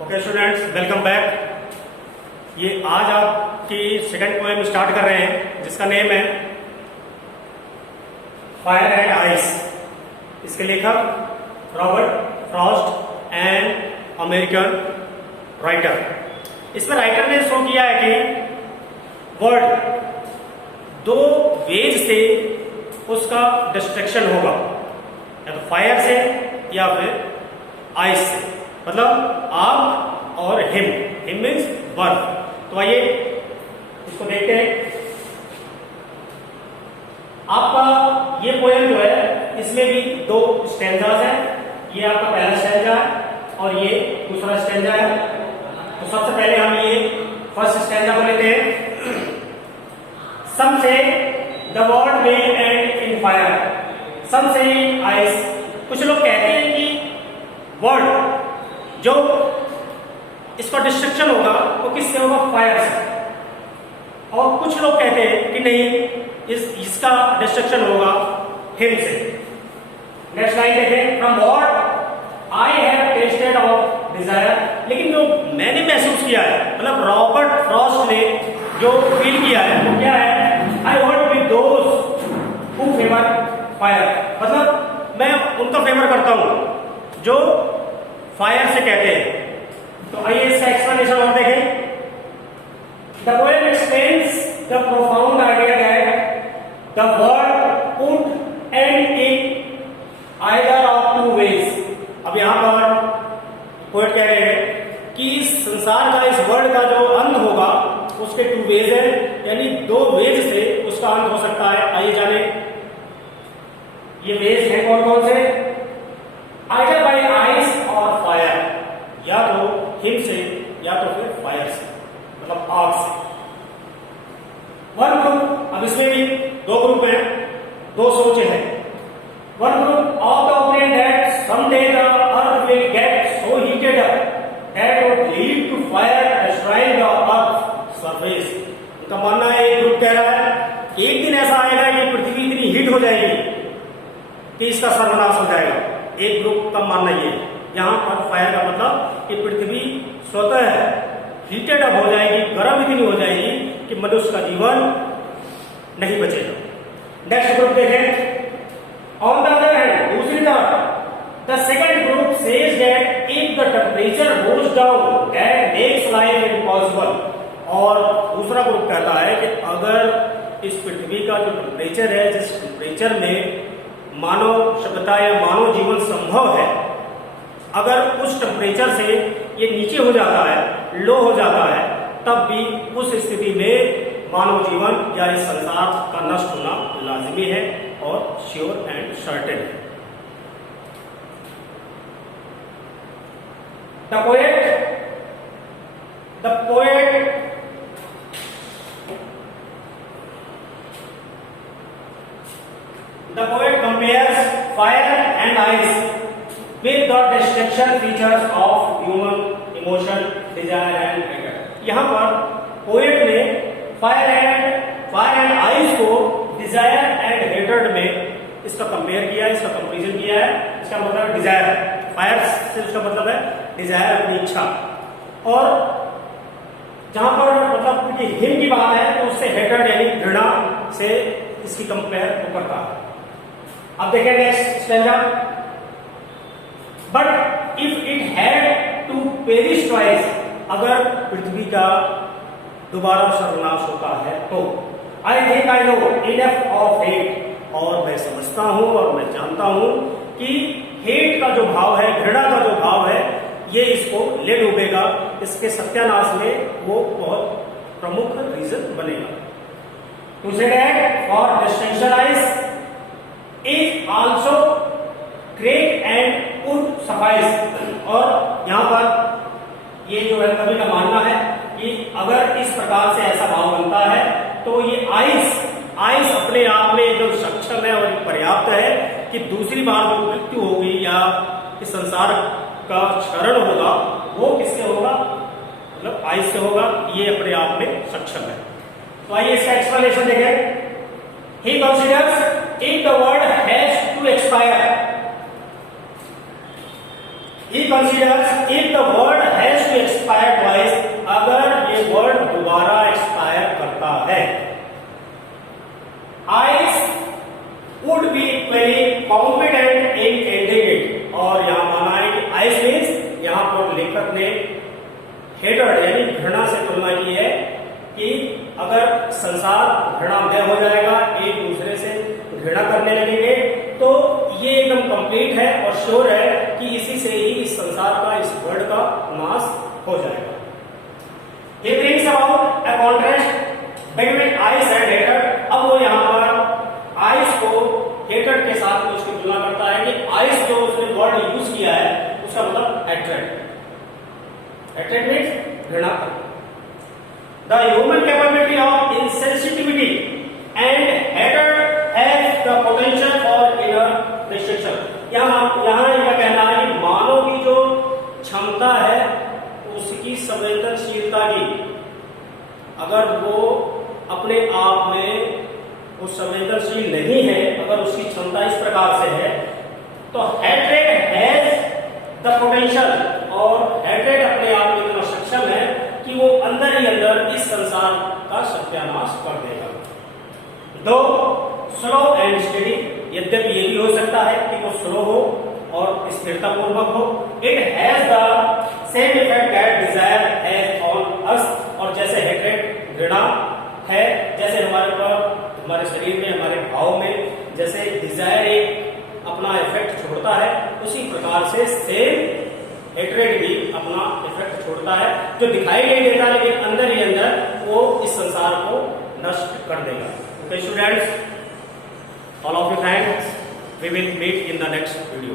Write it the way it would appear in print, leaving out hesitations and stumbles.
Okay students, welcome back. ये आज आपकी सेकंड पोएम स्टार्ट कर रहे हैं जिसका नेम है फायर एंड आइस। इसके लेखक Robert Frost and American writer. इसमें राइटर ने शो किया है कि वर्ल्ड दो वेज से उसका डिस्ट्रक्शन होगा, या तो फायर से या फिर आइस से, मतलब आग और हिम मीन्स बर्फ। तो आइए इसको देखते हैं। आपका ये पोएम जो है इसमें भी दो स्टैंजास हैं। ये आपका पहला स्टैंजा है और ये दूसरा स्टैंजा है। तो सबसे पहले हम ये फर्स्ट स्टैंजा को लेते हैं। Some say the world will end in fire, some say ice. कुछ लोग कहते हैं कि वर्ल्ड जो इसका डिस्ट्रक्शन होगा वो किससे होगा? फायर से। और कुछ लोग कहते हैं कि नहीं, इसका डिस्ट्रक्शन होगा हिम से। नेक्स्ट लाइन देखें। From what I have tested of desire. लेकिन जो मैंने महसूस किया है, मतलब रॉबर्ट फ्रॉस्ट ने जो फील किया है वो क्या है? I want with those who favour fire, मतलब मैं उनका फेवर करता हूं जो फायर से कहते हैं। तो आइए इसका एक्सप्लेनेशन और देखें। The poem explains the profound idea that the world put end in either of two ways. अब यहां पर पोएट कह रहे हैं कि इस संसार का, इस वर्ल्ड का जो अंत होगा उसके टू वेज है, यानी दो वेज से उसका अंत हो सकता है। आइए जाने ये वेज है कौन कौन से? आइदर बाय आइस और फायर, या तो हिम से या तो फिर फायर से, मतलब आग से। वन ग्रुप, अब इसमें भी दो ग्रुप हैं, दो सोचे हैं। One group of the opinion that someday the earth will get so heated that would lead to fire destroying the earth surface. उनका मानना है, एक ग्रुप कह रहा है एक दिन ऐसा आएगा कि पृथ्वी इतनी हीट हो जाएगी कि इसका सर्वनाश हो जाएगा। एक ग्रुप का मानना ये है। यहां पर फायर का मतलब कि पृथ्वी स्वतः हीटेड अप हो जाएगी, गर्म इतनी हो जाएगी कि मनुष्य का जीवन नहीं बचेगा। नेक्स्ट ग्रुप देखें। ऑन द अदर हैंड, दूसरी तरफ the second group says that if the temperature goes down that makes life impossible. और दूसरा ग्रुप कहता है कि अगर इस पृथ्वी का जो टेम्परेचर है, जिस टेम्परेचर में मानव सभ्यता या मानव जीवन संभव है, अगर उस टेम्परेचर से ये नीचे हो जाता है, लो हो जाता है, तब भी उस स्थिति में मानव जीवन या इस संसार का नष्ट होना लाजिमी है और श्योर एंड सर्टेन है। The poet compares fire and ice with the destruction features of human emotion, desire and hatred। यहाँ पर पोएट ने फायर एंड आइस को डिजायर एंड हेट्रेड में इसका कंपेयर किया है, इसका कंपेरिजन किया है। इसका मतलब है डिजायर, फायर से उसका मतलब है डिजायर, अपनी इच्छा। और जहां पर मतलब कि हिम की बात है तो उससे हेट्रेड यानी घृणा से इसकी कंपेयर करता है। अब देखें next stanza. But if it had to perish twice, अगर पृथ्वी का दोबारा सर्वनाश होता है तो I think I know enough of hate, और मैं समझता हूं और मैं जानता हूं कि हेट का जो भाव है, घृणा का जो भाव है, ये इसको ले डूबेगा, इसके सत्यानाश में वो बहुत प्रमुख रीजन बनेगा। To say that for distinction ice is also great and would suffice. और यहां पर ये जो है कवि का मानना है कि अगर इस प्रकार से ऐसा भाव बनता है तो ये आइस अपने आप में एकदम सक्षम है और पर्याप्त है कि दूसरी बार जो मृत्यु होगी या इस संसार का क्षरण होगा वो किससे होगा? मतलब आइस से होगा। ये अपने आप में सक्षम है। तो आइए इसका एक्सप्लेनेशन देखें। He considers if the world has to expire, He considers if the word has to expire twice, अगर ये वर्ड दोबारा एक्सपायर करता है, ice would be equally competent in ending it। और यहां माना है कि ice means यहां पर लेखक ने हेटेड यानी घृणा से तुलना की है कि अगर संसार घृणामय हो जाएगा, एक दूसरे से घृणा करने लगेंगे, तो ये एकदम कंप्लीट है और श्योर है कि इसी से ही इस संसार का, इस वर्ल्ड का नाश हो जाएगा। He brings about a contrast between ice and hatred। अब वो यहाँ पर आइस को हेटेड के साथ में उसकी तुलना करता है कि आइस जो उसने वर्ड यूज किया है उसका मतलब हेट्रेड। हेट्रेड मीन्स घृणा। The human capability of insensitivity and hatred has the potential for inner destruction। यहाँ इनका कहना है कि मानव की जो क्षमता है उसकी संवेदनशीलता की, अगर वो अपने आप में वो संवेदनशील नहीं है, अगर उसकी क्षमता इस प्रकार से है, तो hatred has the potential, और hatred अपने आप में इतना सक्षम है कि वो अंदर ही अंदर इस संसार का सत्यानाश कर देगा। दो स्लो एंड स्टेडी, यद्यपि ये भी हो सकता है कि वो स्लो हो और स्थिरता पूर्वक हो। It has the same effect that desire has on us, और जैसे हेट्रेड घृणा है, जैसे हमारे पर, हमारे शरीर में, हमारे भाव में जैसे डिजायर एक अपना इफेक्ट छोड़ता है, उसी प्रकार से सेम हेट्रेड भी अपना इफेक्ट छोड़ता है, जो दिखाई नहीं देता लेकिन अंदर ही अंदर वो इस संसार को नष्ट कर देगा। Okay, students, all of you thanks. We will meet in the next video.